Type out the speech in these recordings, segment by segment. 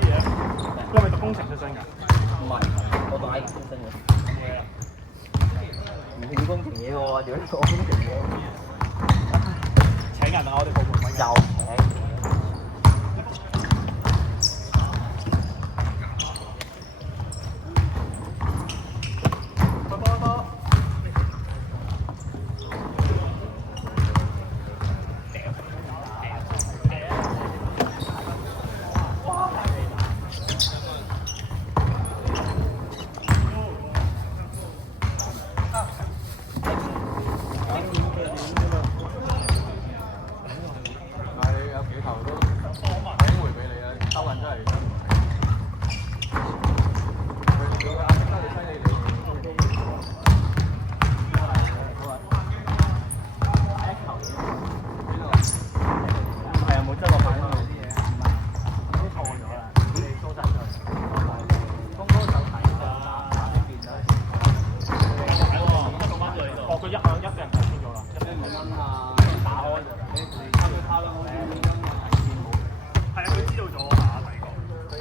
啲嘢。你係咪讀工程出身㗎？唔係，我讀 I 出身嘅。唔欠工程嘢喎，屌你講工程嘢。請人啊！我哋部門揾人。又請。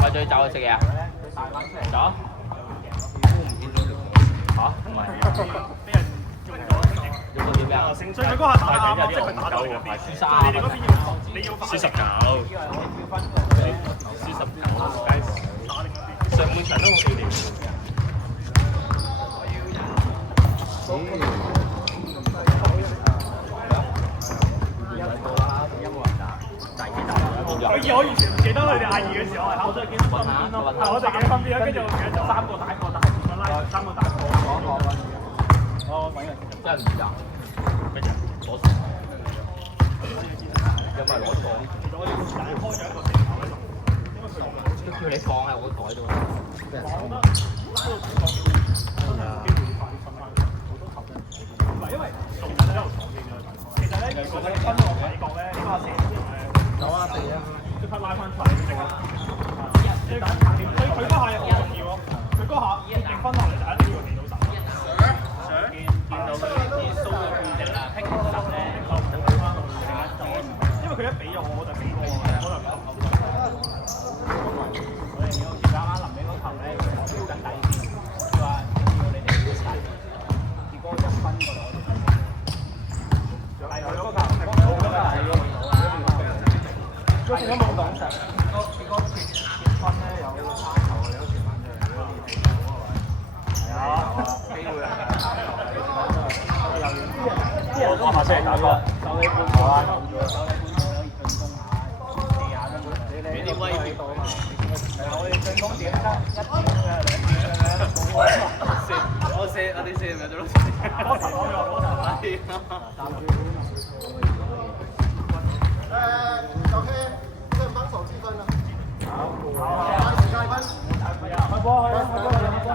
我仲要走去食嘢啊？走？嚇？唔係。俾人用咗啲咩啊？所以佢嗰下打啱，即係佢打到嚟嘅。輸三。你哋嗰邊要你要輸19，上半場都好幾年。我完全唔記得佢哋嗌2嘅時候，我就係記得分邊咯。我哋記得分邊啦，跟住我記得就3個打一個打2個拉，3個打一個。我揾人真係唔知啊！乜嘢？攞錯。有咪攞錯？其實我哋開咗一個地球喺度，因為佢都叫你放喺我袋度。俾人收埋。拉到主角機會快啲分翻，好多球真係唔係因為仲喺度講嘢嘅。其實咧，如果佢分落美國咧，呢個射有啊，四啊。即刻拉翻出嚟先啊！所以佢嗰下好重要咯，佢嗰下定分落嚟就一定要起到手。見到佢啲蘇嘅背脊啊，拼實咧，因為佢一俾咗我就俾我，我就唔所以好似啱啱臨尾嗰球咧，我標緊底線，佢話要你哋標底，結果1分嗰度。係佢嗰球，嗰時都冇講實，結果結分咧有3球，你都傳翻出嚟，如果練起到嗰位，係啊，機會啊，啲人都唔識打波，手你半球啊，手你半球可以進攻下，地下都你俾啲威脅到啊嘛，係啊，我哋進攻點得1點嘅，2點嘅，我哋射咪做咯，波頭攞咗，波頭係。小黑，正防守积分了。好，加一分。開波，開波，開波。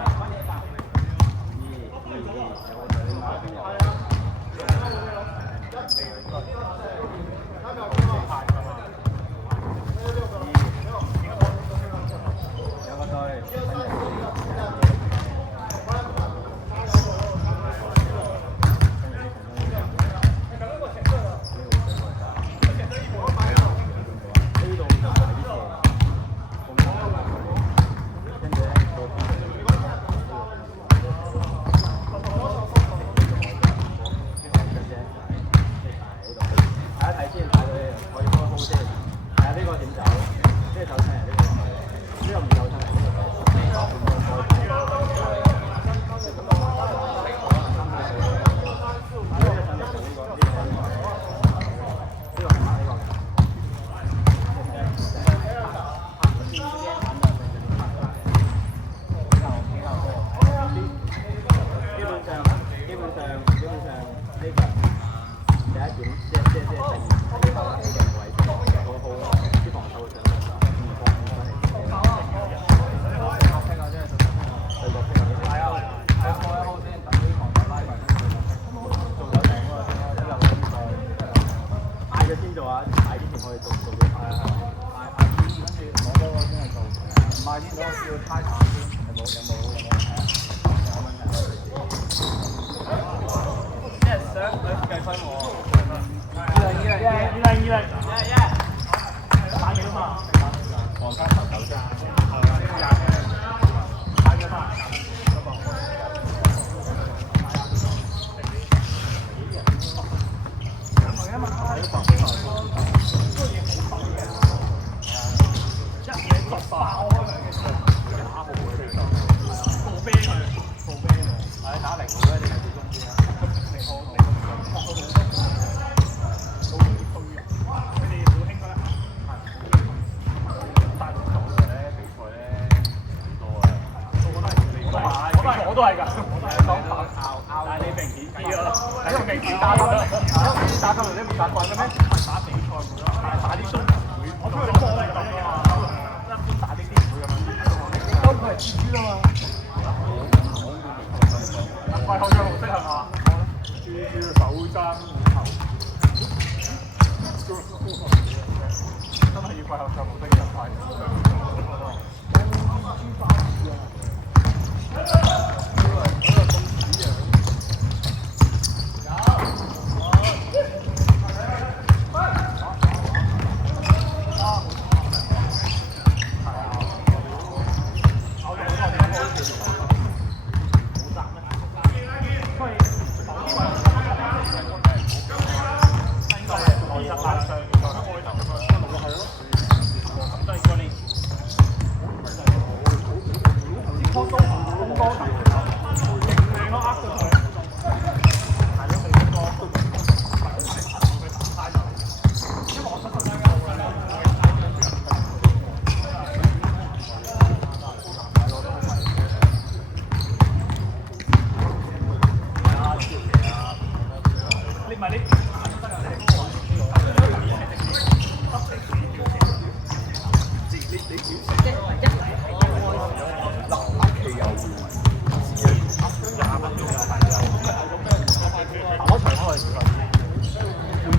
我都係㗎，但係你明顯啲咯，你明顯打球你唔習慣嘅咩？打比賽會咯，打啲 show 會，我都係咁嘅，一般打呢啲唔會咁樣。都佢係豬啊嘛，季後賽模式係嘛？豬手爭頭，真係要季後賽模式入快。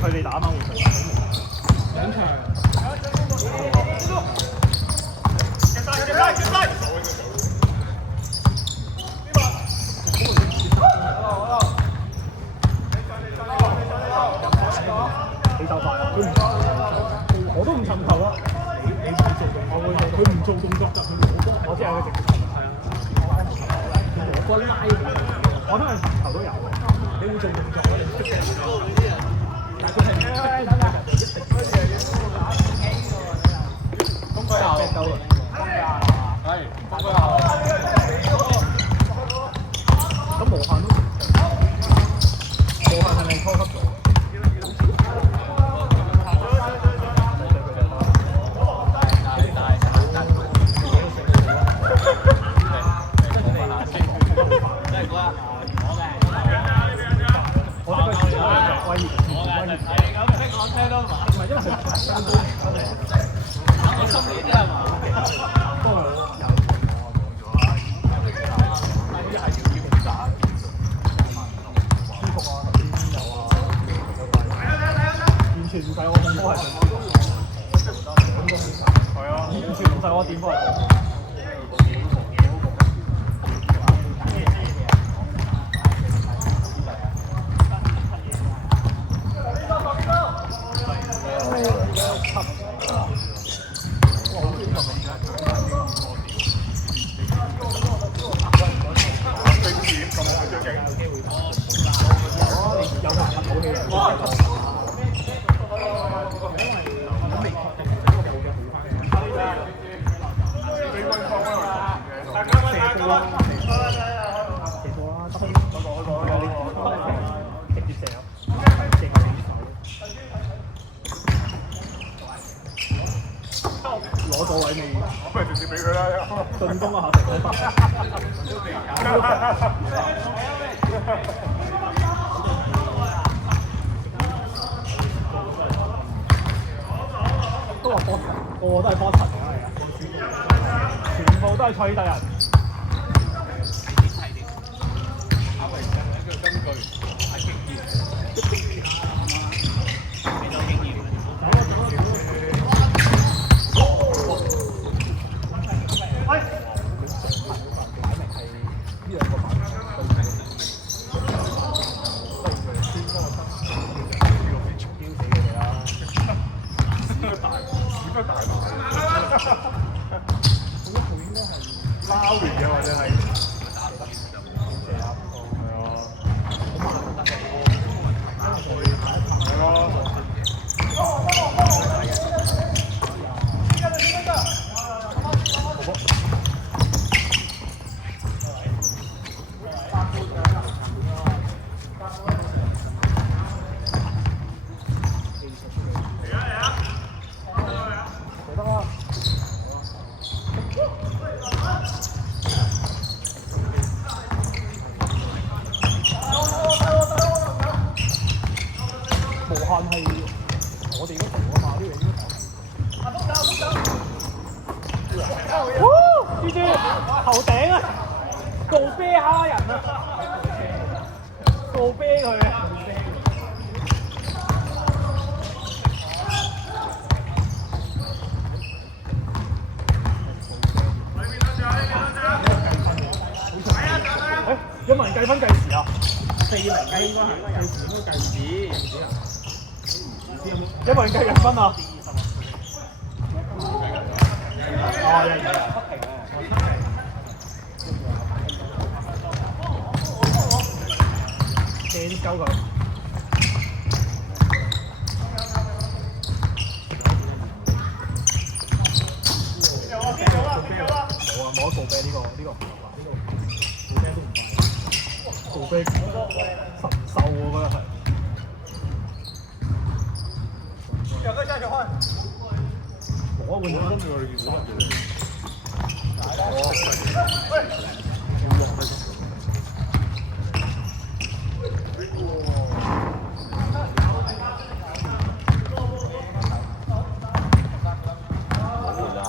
佢哋打嘛，換佢兩場。你就快，我都唔尋求啦。你做動作，佢唔做動作㗎，我知係佢直頭。我拉我都係尋求都有，你會做動作咧，你識嘅。咁無限都無限係咪初級咗？完全唔使我電波係係啊，完全唔使我電波係攞咗位未？我不如直接俾佢啦，進攻啊！都話波神，個個都係波神嚟㗎，全部都係吹得人。大撈完嘅或者係。頭頂啊！告啤蝦人啊！告啤佢啊！有冇人計分計時啊？4-0應該係計時應該計時，有冇人計人分啊？哦，有人射啲鳩佢。冇得告啤呢個唔合法，呢個告啤都唔係，告啤神獸我覺得係。我換咗跟住我哋見到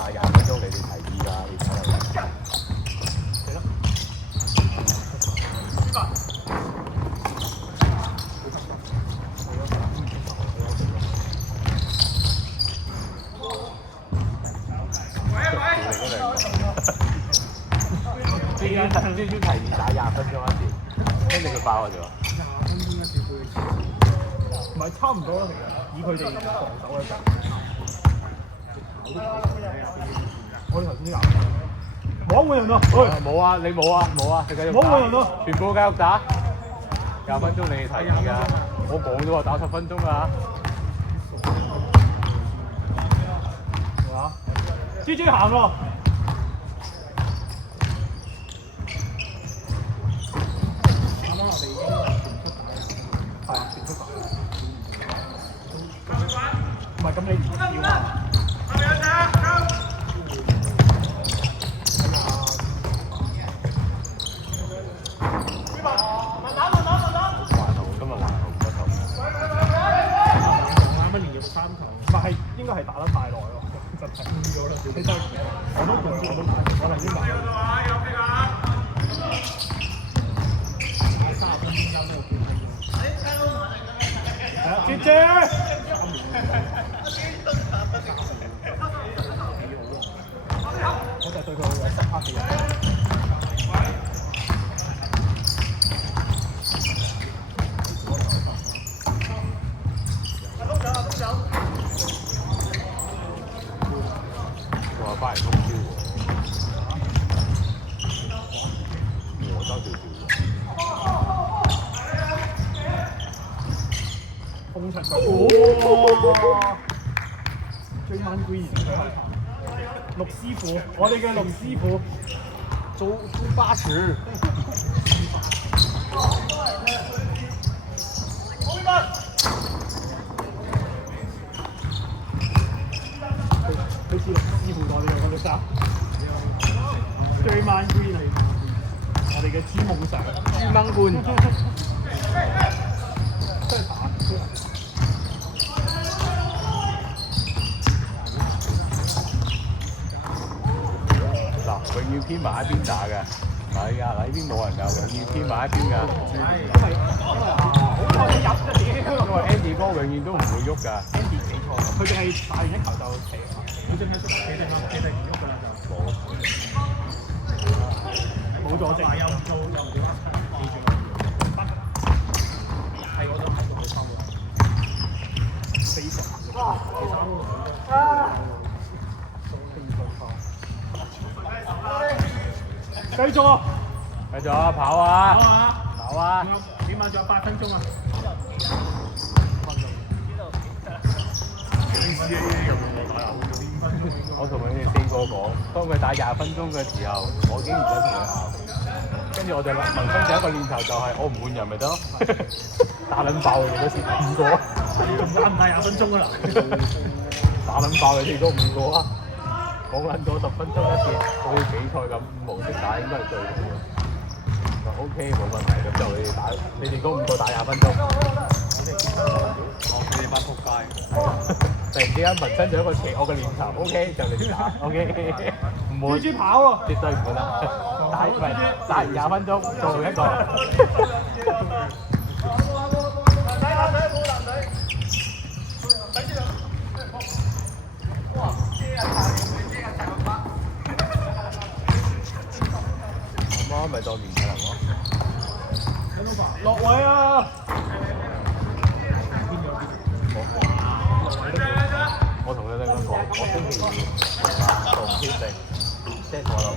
20分鐘你哋提議㗎，你睇下。先提議打20分鐘一次，跟住佢爆咗。20分鐘一次唔係差唔多啦，其實以佢哋防守嘅陣。我哋頭先啲冇得換人咯，冇啊，你冇啊，冇啊，你繼續打。冇換人咯，全部繼續打。20分鐘你哋提議㗎，我講咗話打10分鐘㗎。係嘛？GG行喎。唔係咁你唔要啊？但係應該係打得太耐咯，就睇咗啦。其實我都見住，我頭先話。係啊，姐姐。我就對佢有深刻嘅印象。我翻嚟通宵喎，我爭少少喎。風塵哇！追晚居然喺後頭，陸師傅，我哋嘅陸師傅，租巴士。佢似陸師傅我哋兩個都爭。追晚居然係我哋嘅朱夢常，朱掹官。真係打！嗱，永遠偏埋一邊打嘅，係啊，嗱呢邊冇人㗎，永遠偏埋一邊㗎。因為 Andy 哥永遠都唔會喐㗎。Andy 幾錯，佢淨係打完一球就企，佢淨係識企定唔喐㗎啦就。冇咗隻。又唔做又唔點啊？記住。係我都睇到佢收喎。4-3。繼續啊！繼續啊！跑啊！跑啊！起碼仲有8分鐘啊！我同你哋4個講，當佢打20分鐘嘅時候，我已經唔想同佢拗。跟住我哋民生第一個練習就係我唔換人咪得咯，打撚爆佢哋嗰時5個，啱唔啱20分鐘啊啦？打撚爆佢哋嗰5個啊！講撚咗10分鐘一次，好似比賽咁模式打應該係最好嘅。就 OK 冇問題，咁就你哋嗰5個打20分鐘。你哋班仆街。突然之間民生咗一個邪惡嘅練習 ，OK 就嚟打 ，OK 唔會。豬跑咯，絕對唔會啦。打20分鐘做一個。我咪當練習係嘛？落位啊！我同佢哋講，我星期2做決定，即係我諗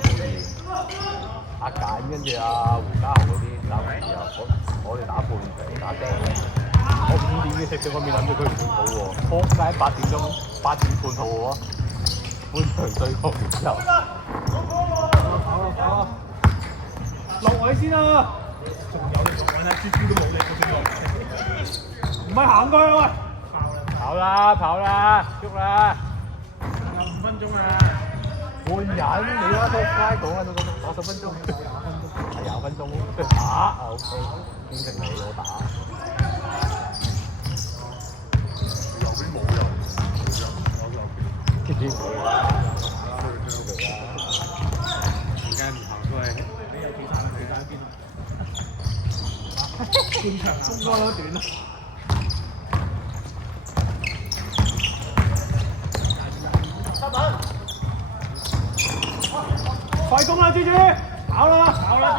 阿簡跟住阿胡家豪嗰啲打完之後，我哋打半場打釘。我5點嘅食咗個麵，諗住佢唔會好喎，撲街8點半好喎，半場對抗完之後，跑啊！落位先啊！仲有你講啦，豬豬都冇你嗰唔係行過去喂！跑啦，喐啦！有5分鐘啊！換人，你啦，撲街講啊，到10分鐘，係20分鐘，打啊 OK， 應承你我打。右邊冇人，呢啲冇啦，而家唔行出嚟，你有幾大？你打邊啊？半場啊，中間都短啊！快攻啦，豬豬！跑啦，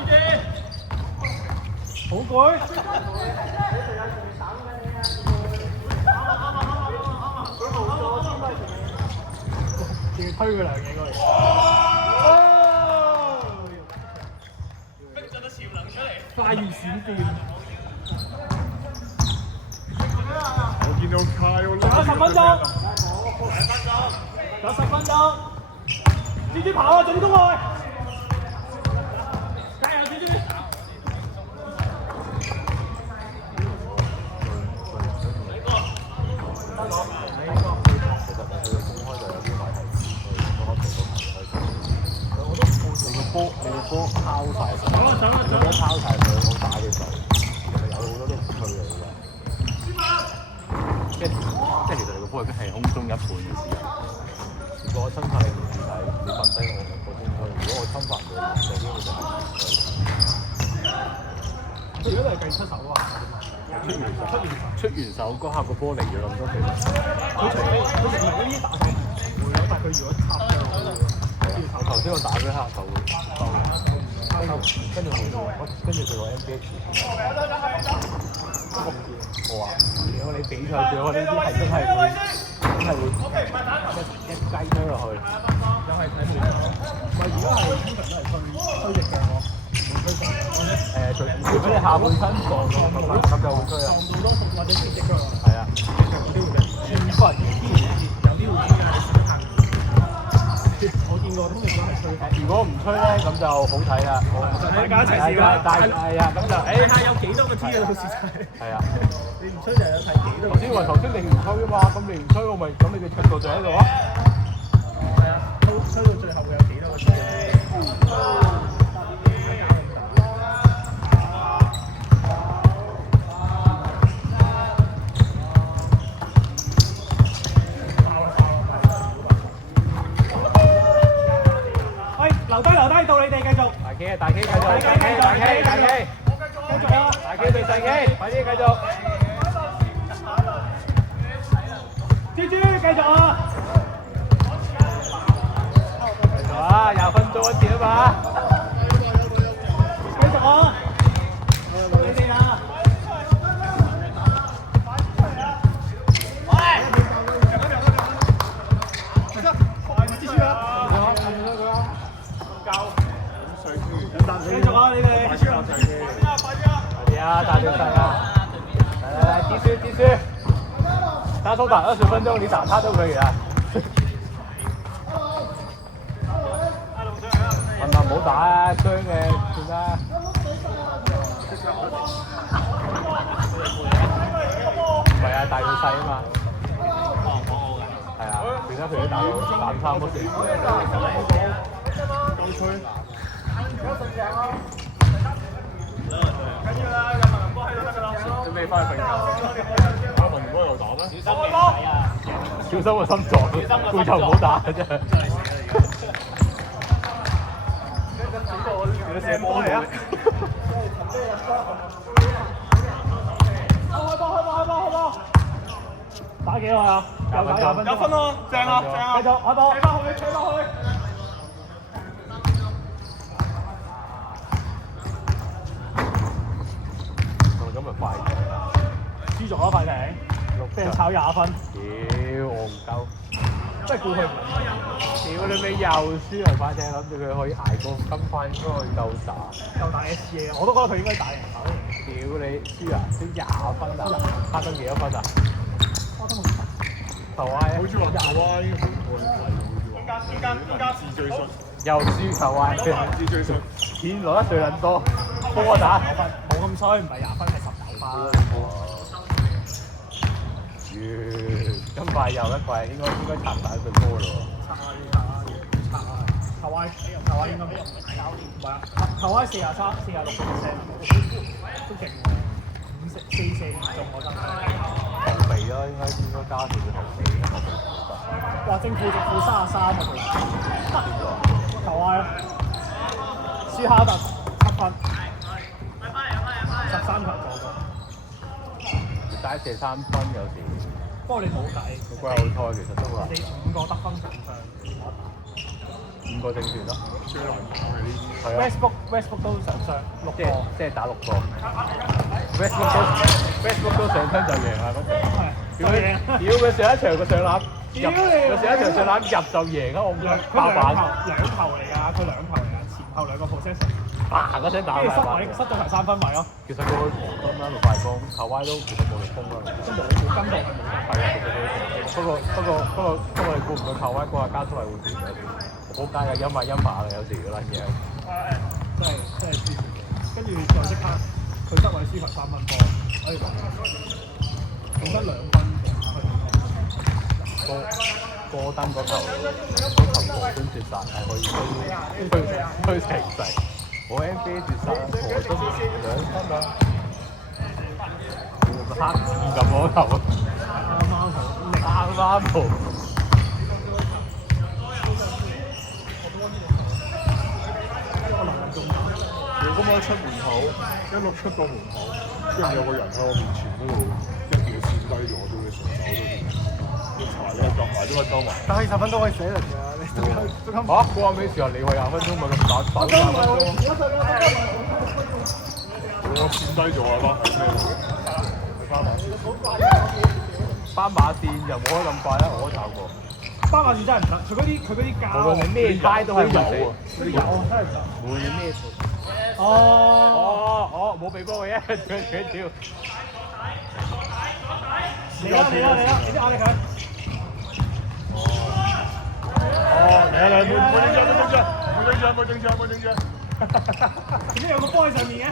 豬豬！好攰。仲要推佢兩嘢過嚟。逼咗個潛能出嚟，快如閃電。我見到卡要仲有10分鐘。仲有10分鐘。豬豬跑啊，進攻啊！加油，豬豬！你個波拋曬上，你個波拋曬上，我打嘅時候，有好多都唔吹嚟㗎。即係其實你個波已經係空中一半嘅時候，如果我身體唔自制，你瞓低我先吹；如果我侵犯到你，就應該就係唔吹。佢而家都係計出手啊！出完手嗰下個波嚟咗咁多，佢除非佢唔係呢啲打手唔會咯，但係佢如果插咗落去。我頭先我打嗰下就會跟住佢個 MBH， 我話如果你比賽上呢啲係真係會一雞推落去，又係睇冇錯。唔係如果係通常都係推直嘅我，唔推上。除非你下半身撞咗咁就會推啊。撞到多或者直直腳。係啊。有啲會嘅，有啲會我見過，通常都係吹。如果唔吹咧，咁就好睇啦。大家一齊試啦。係啊，咁就睇下有幾多個 T 啊，到時就係。係啊。你唔吹就有睇幾多個。頭先你唔吹啊嘛，咁你唔吹我咪咁你嘅速度就喺度啊。係啊，吹到最後會有幾多個 T 啊？留低，到你哋繼續。大 K 繼續。大 K， 繼續啊！大 K 對細 K， 快啲繼續。豬豬繼續啊！繼續啊！20分鐘一次啊嘛。繼續啊！你哋啊！繼續啊！繼續啊！繼續啊！你哋快啲啊！大條細啊！來，繼續。他說打20分鐘，你打他都可以啊。問唔好打啊，傷嘅算啦。唔係啊，大條細啊嘛。係啊，變咗佢打到3差唔多4。準備翻去瞓覺。打完波又打咩？小心個心臟，攰就唔好打真係。你射波嚟啊！開波！打幾耐啊？20分咯，正啊！繼續開波，企翻去。咁咪快啲，輸咗啦快艇，俾人炒20分。屌我唔夠，真係估佢唔到。屌你咪又輸啊快艇，諗住佢可以捱過金塊應該可以夠打 SCA， 我都覺得佢應該打贏手。屌你輸啊，先20分啊，差咗幾多分啊？頭威好似話頭威中間自最順，又輸頭威，自最順，錢攞得最撚多，波打9分，冇咁衰，唔係20分係19分。今季又一季，應該拆曬佢波咯。拆啊！頭威應該冇，唔係啊，頭威43、46%，都勁喎，4-4中我真係。後備咯，應該加住佢後備。哇！正負33啊佢。頭威，舒哈特7分，13球助攻。齋射3分有時。不過你冇計。個季後賽其實都係。你5個得分上5個正選咯。最難打嘅呢啲。係啊。Westbrook 都上6個。即係打6個。Westbrook 都上親就贏啦嗰場。係。屌佢上一場個上籃入，佢上一場上籃入就贏啊！我唔知爆板。兩球嚟㗎，佢2球嚟㗎，前後2個 possession。嗰聲打埋。失咗係3分位咯。其實佢去黃金啦，6快攻，後威都其實冇力攻啦。都冇跟到係冇。係啊，其實不過你估唔到後威嗰下加速係會點嘅？好街嘅，陰馬嘅有時嗰撚嘢。真係黐線。跟住再即刻，佢得位輸球3分波，可以講。仲得2分過登嗰球黃樽絕殺係可以推成勢，我 NBA 絕殺我都2分啊！黑字咁嗰球，啱好。如果我一出門口，一路出到門口，跟住有個人喺我面前嗰度一條線低咗，我都會順手都查呢個埋呢個周圍。打20分鐘可以死人㗎，你嚇嗰下咩時候？你話20分鐘咪咁打20分鐘？我線低咗啊！斑馬線就冇得咁快啦，我都炒過。斑馬線真係唔得，佢嗰啲膠，無論你咩街都係會死。嗰啲油真係唔得。無論你咩條。冇俾波嘅啫，佢屌。嚟啦！你啲壓力佢。嚟，冇正常。點解有個波喺上面嘅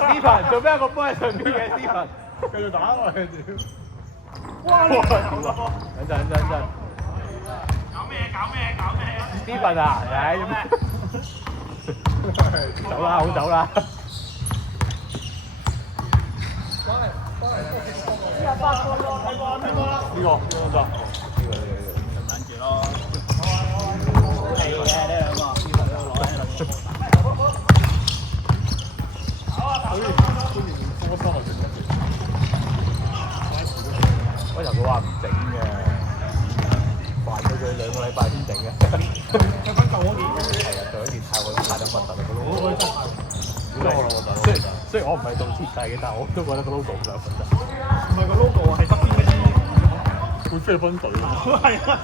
？Stephen 做咩有個波喺上面嘅？Stephen 繼續打落去屌！哇！等陣。搞咩？Stephen 啊，唉，走啦，好走啦。呢個得。等住咯。係嘅，呢兩個。嗰頭佢話唔整嘅，煩到佢2個禮拜先整嘅。佢分舊嗰年。係啊，上一年太得核突啦個 logo。雖然我唔係做設計嘅，但係我都覺得個 logo 好核突。唔係個 logo 係側邊嗰啲。佢菲律賓隊啊！係啊，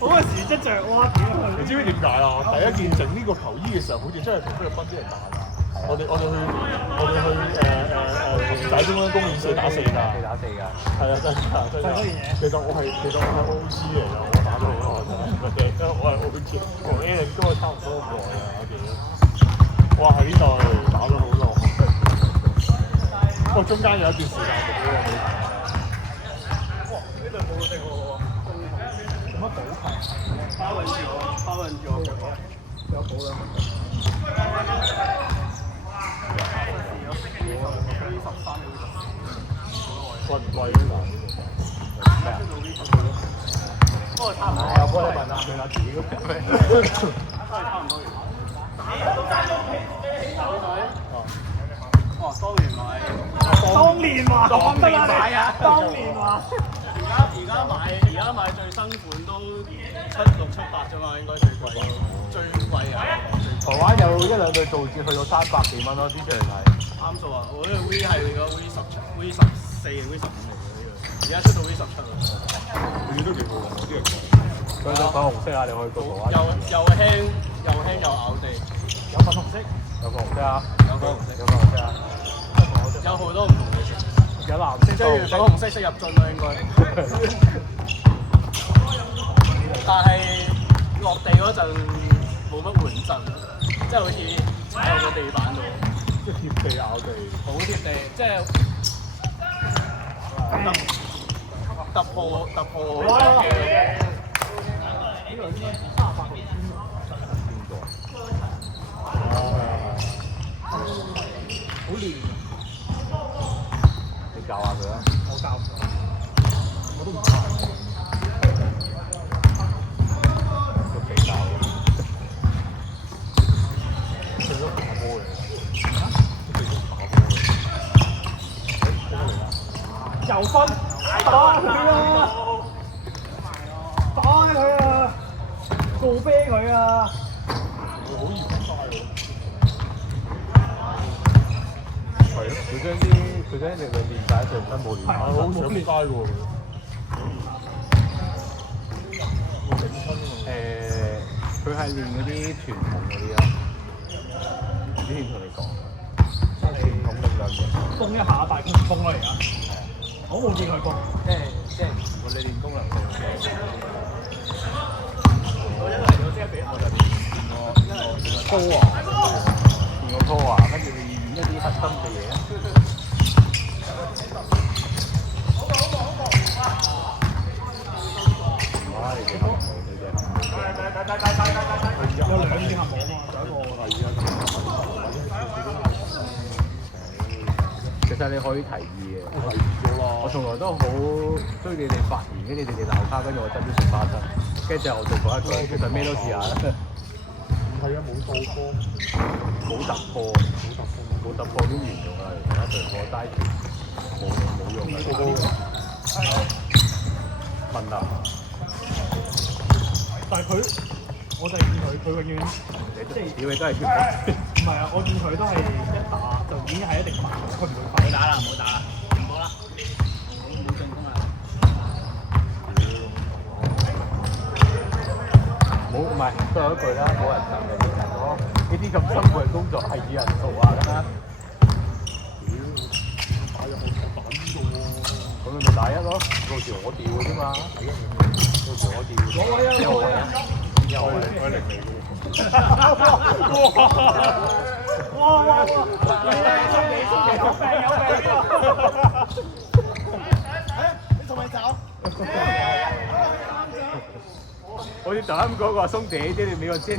我嗰時一着哇屌！你知唔知點解啊？第一件整呢個球衣嘅時候，好似真係同菲律賓啲人打㗎。我哋去大中央公園4打4㗎。4打4㗎。係啊，真係。嗰件嘢。其實我係 OG 嚟㗎，我打咗好耐。我係 OG，同 Allen 都係差唔多咁耐啊！我記得。哇！喺呢度打咗好耐。不過中間有一段時間冇咗。哇！呢隊冇食喎。做乜補強？包運住我腳啊！有補兩個。貴唔貴呢？咩啊？不過差唔多。有幫你問下佢啦，自己嗰隻咩？都係差唔多嘅。哦，當年買啊！當年話。而家買最新款都7、6、7、8啫嘛，應該最貴啊！台灣有1、2對造紙去到300幾蚊咯，啲出嚟睇。啱數啊！我呢個 V 係個 V14 定 V15嚟嘅呢個，而家出到 V17啦。佢都幾好喎，啲人講。佢就粉紅色啊，你可以過台灣。又輕又咬地，有粉紅色，有粉紅色啊！有粉紅色，有粉紅色啊！有好多唔同嘅色，有藍色、即係粉紅色識入樽啦應該。但係落地嗰陣冇乜緩震，即係好似踩喺個地板度。即係貼地咬地，好貼地，即係突破好亂，你教下佢啊！我教唔到，我都唔教。都幾教嘅。佢都打波嘅。又分打佢啊！打佢啊！告啤佢啊！會好易花嘅。係咯，佢將啲力量練晒，一陣間冇練。係好想街喎。冇整親喎。佢係練嗰啲傳統嗰啲啊。之前同你講，傳統力量嘅。攻一下大攻鋒啦而家。我冇見佢攻，即係我哋練功能性嘅。我一嚟到即刻俾我就練拖啊，練個拖啊，跟住你練一啲核心嘅嘢。哇！你哋合唔好，你哋合唔好。有兩件合冇啊嘛，有一個係而家。其實你可以提議嘅。我從來都好追你哋發言，跟住你哋鬧交，跟住我執啲食花生，跟住我就講一句，其實咩都試下啦。唔係啊，冇倒波，冇突破，冇突破都完用啦。而家對波齋住冇用嘅。問啊！但係佢，我就見佢永遠即係屌你都係叫唔係啊！我見佢都係一打就已經係一定慢，佢唔會快。唔好打啦，唔好打啦，唔好啦，冇進攻啦。冇唔係都有一句啦，冇人等你人咯。呢啲咁辛苦嘅工作係要人做啊！打入去打呢度喎。咁你咪打一咯，到時我調嘅啫嘛。到時我調。攞位啊！攞位啊！又係零嚟嘅喎。哇！有病！你仲未走？好似就啱嗰個鬆地啲，你俾我先。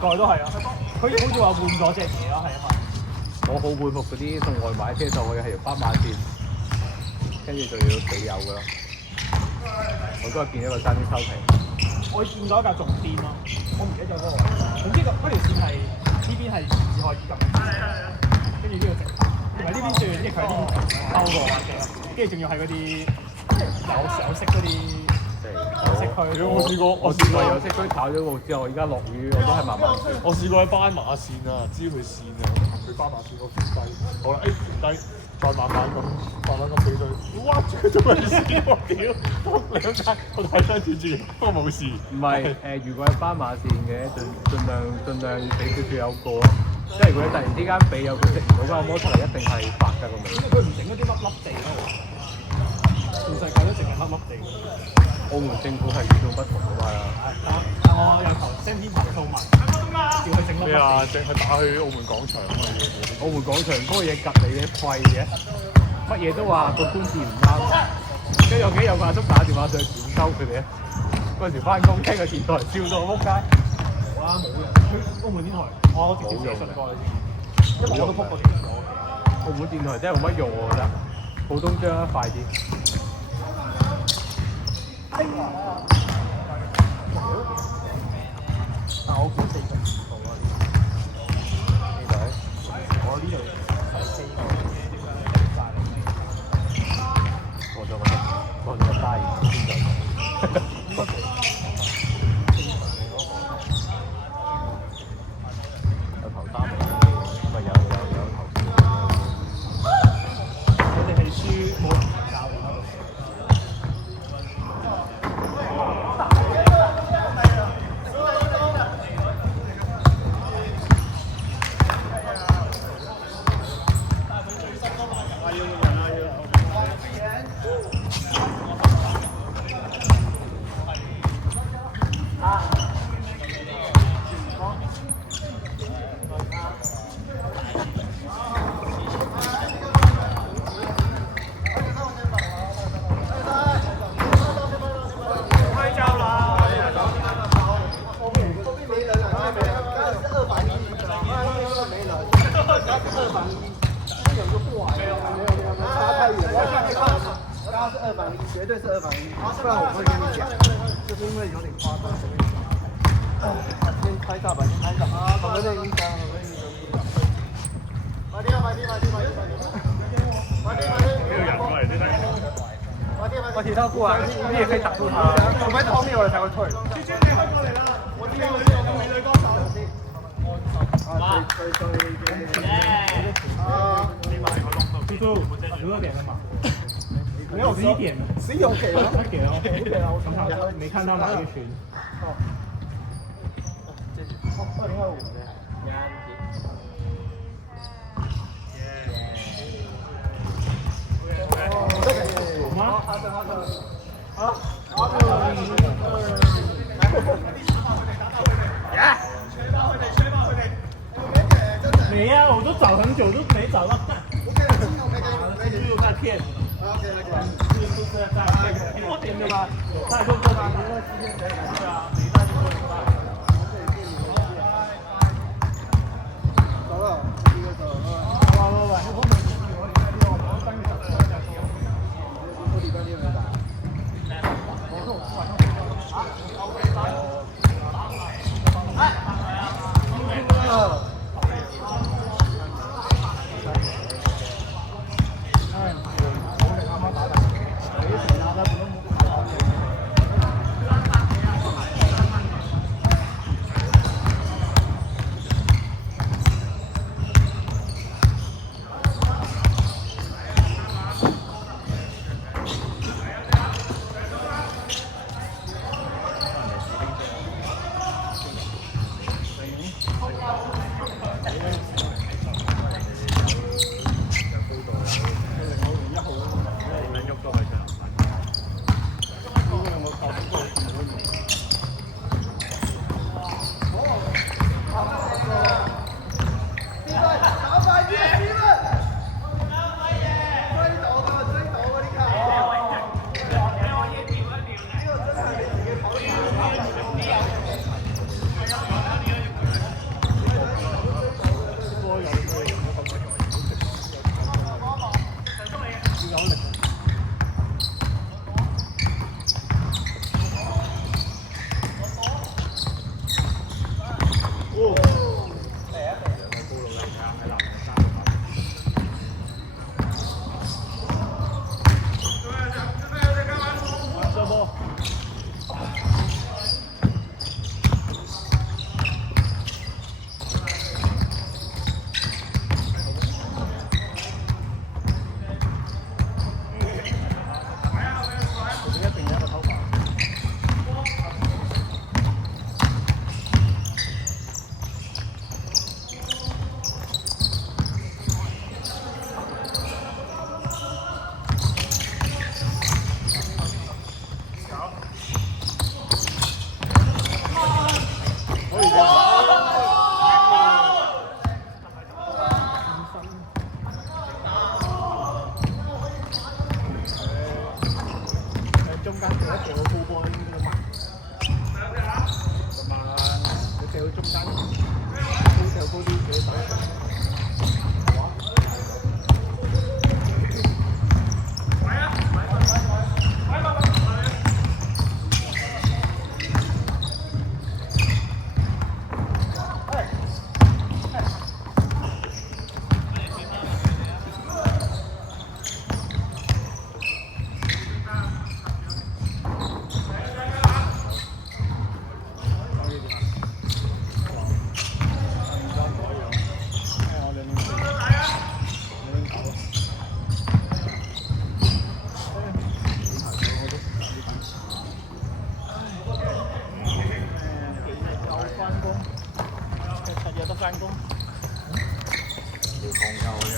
蓋都係啊！佢好似話換咗隻嘢咯，係啊嘛。我好佩服嗰啲送外賣車上去係條斑馬線，跟住就要死有㗎咯。我都係見一個爭啲收皮。我見咗一架仲癲咯，我唔記得咗嗰個位。總之嗰條線係呢邊係自可以咁，跟住呢個直行，同埋呢邊轉，即係佢係呢邊兜過嘅，跟住仲要係嗰啲有色嗰啲。即係區。有冇試過？我試過有色區炒咗路之後，而家落雨我都係慢慢轉。我試過喺斑馬線啊，知佢線啊，佢斑馬線個停低，好啦，停低，再慢慢咁俾佢，哇！佢仲未試我屌，兩間我睇親住住，不過冇事。唔係如果係斑馬線嘅，盡量俾少少有個咯。即係如果你突然之間俾有佢食唔到間摩托嚟，一定係發㗎個味。因為佢唔整嗰啲粒粒地咯，全世界都淨係粒粒地。澳門政府係與眾不同㗎嘛。但我有頭 send 篇投訴文，叫佢整粒粒咩啊？地。淨係打去澳門廣場啊！澳門廣場嗰個嘢及你嘅貴嘅，乜嘢都話個官字唔啱。跟住有個阿叔打電話上去檢收佢哋啊！嗰陣時翻工聽個電台笑到我仆街。冇啦，冇人。佢澳門電台，我直接寫信過去先，因為我都撲過電台。澳門電台真係冇乜用我覺得，普通張得快啲。但我估4個唔到啊！呢度，我呢度係4個晒過咗個街先就。有頭三名，咪有頭先。我哋係輸冇人教練嗰度。绝对是2防1，不然我会跟你讲，就是因为有点夸张。先拍大板，先拍大板，我们的影响，我们影响不了。快啲啊！快啲！快啲！快啲！快啲！呢個人過嚟先得。我鐵刀過來，你也可以擋住他，除非後面有人才會退。娟娟，你可以過嚟啦！我知道你有美女歌手。叔叔，12點了嘛？沒有11點，11我給了，他給了，給了，我剛才沒看到哪一個群。2025的。有嗎？沒呀，我都找很久都沒找到。就是又在騙。就是在我點的吧？在做過嗎？對啊，沒在就做一半。走了，第一個走了。我禮拜六沒打。翻工。要放假我哋